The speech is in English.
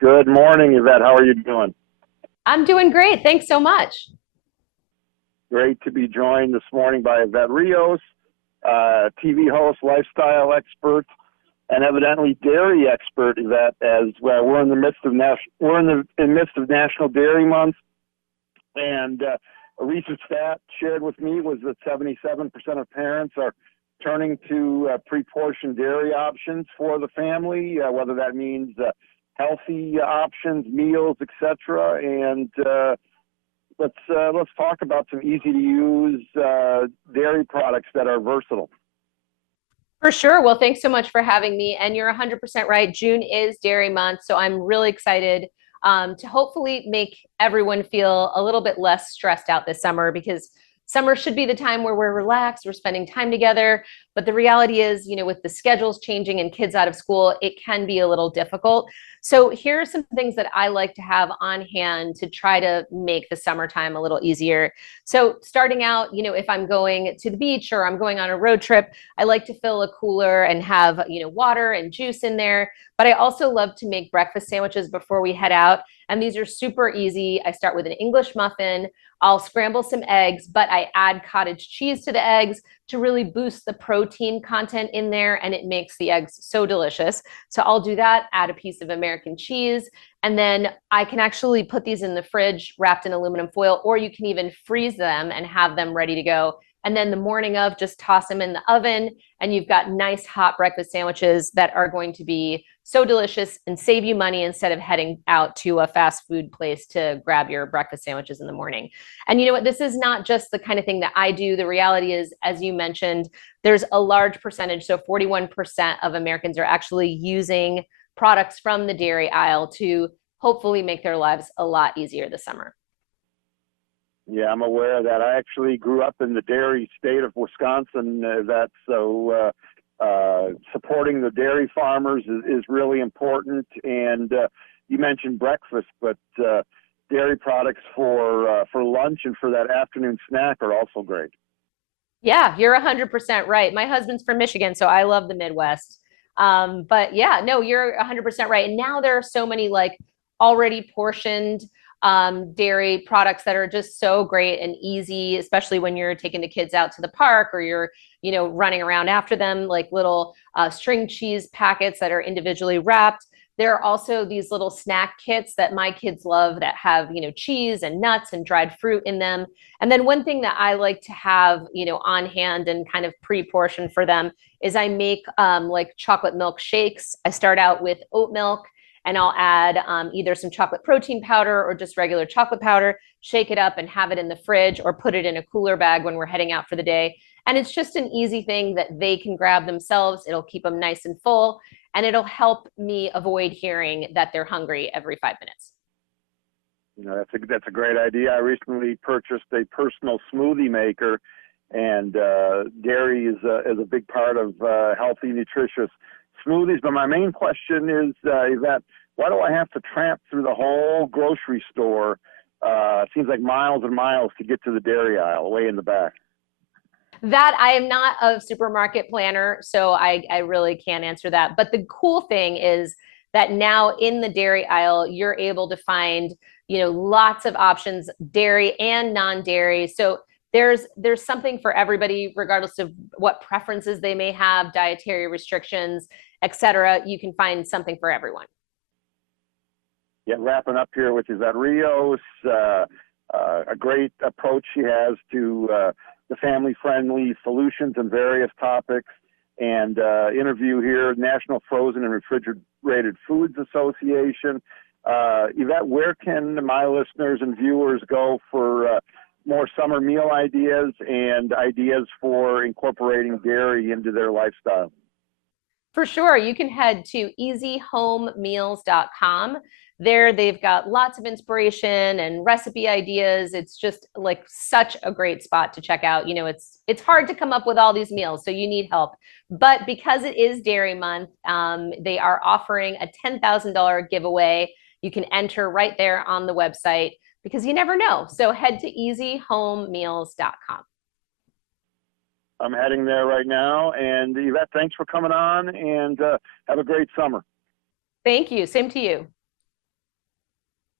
Good morning, Evette. How are you doing? I'm doing great. Thanks so much. Great to be joined this morning by Evette Rios, TV host, lifestyle expert, and evidently dairy expert. Evette, as well, we're in the midst of National Dairy Month, and a recent stat shared with me was that 77% of parents are turning to pre-portioned dairy options for the family, whether that means healthy options, meals, etc. And let's talk about some easy to use dairy products that are versatile. For sure. Well, thanks so much for having me. And you're 100% right. June is Dairy Month. So I'm really excited to hopefully make everyone feel a little bit less stressed out this summer, because summer should be the time where we're relaxed, we're spending time together. But the reality is, with the schedules changing and kids out of school, it can be a little difficult. So here are some things that I like to have on hand to try to make the summertime a little easier. So starting out, if I'm going to the beach or I'm going on a road trip, I like to fill a cooler and have, water and juice in there. But I also love to make breakfast sandwiches before we head out. And these are super easy. I start with an English muffin. I'll scramble some eggs, but I add cottage cheese to the eggs to really boost the protein content in there, and it makes the eggs so delicious. So I'll do that, add a piece of American cheese, and then I can actually put these in the fridge wrapped in aluminum foil, or you can even freeze them and have them ready to go. And then the morning of, just toss them in the oven, and you've got nice hot breakfast sandwiches that are going to be so delicious and save you money instead of heading out to a fast food place to grab your breakfast sandwiches in the morning. And you know what? This is not just the kind of thing that I do. The reality is, as you mentioned, there's a large percentage, so 41% of Americans are actually using products from the dairy aisle to hopefully make their lives a lot easier this summer. Yeah, I'm aware of that. I actually grew up in the dairy state of Wisconsin. Supporting the dairy farmers is really important. And you mentioned breakfast, but dairy products for lunch and for that afternoon snack are also great. Yeah, you're 100% right. My husband's from Michigan, so I love the Midwest. But yeah, no, you're 100% right. And now there are so many like already portioned dairy products that are just so great and easy, especially when you're taking the kids out to the park or you're, running around after them, like little string cheese packets that are individually wrapped. There are also these little snack kits that my kids love that have, cheese and nuts and dried fruit in them. And then one thing that I like to have, on hand and kind of pre-portioned for them is I make like chocolate milk shakes. I start out with oat milk, and I'll add either some chocolate protein powder or just regular chocolate powder, shake it up and have it in the fridge or put it in a cooler bag when we're heading out for the day. And it's just an easy thing that they can grab themselves. It'll keep them nice and full, and it'll help me avoid hearing that they're hungry every 5 minutes. That's a great idea. I recently purchased a personal smoothie maker, and dairy is a big part of healthy, nutritious smoothies. But my main question is that why do I have to tramp through the whole grocery store? It seems like miles and miles to get to the dairy aisle way in the back. That I am not a supermarket planner, so I really can't answer that. But the cool thing is that now in the dairy aisle, you're able to find, lots of options, dairy and non-dairy. So there's something for everybody, regardless of what preferences they may have, dietary restrictions, etc. You can find something for everyone. Yeah, wrapping up here with Evette Rios, a great approach she has to the family-friendly solutions and various topics. And interview here, National Frozen and Refrigerated Foods Association. Evette, where can my listeners and viewers go for more summer meal ideas and ideas for incorporating dairy into their lifestyle? For sure. You can head to easyhomemeals.com. There, they've got lots of inspiration and recipe ideas. It's just like such a great spot to check out. It's hard to come up with all these meals, so you need help. But because it is Dairy Month, they are offering a $10,000 giveaway. You can enter right there on the website because you never know. So head to easyhomemeals.com. I'm heading there right now. And Evette, thanks for coming on, and have a great summer. Thank you. Same to you.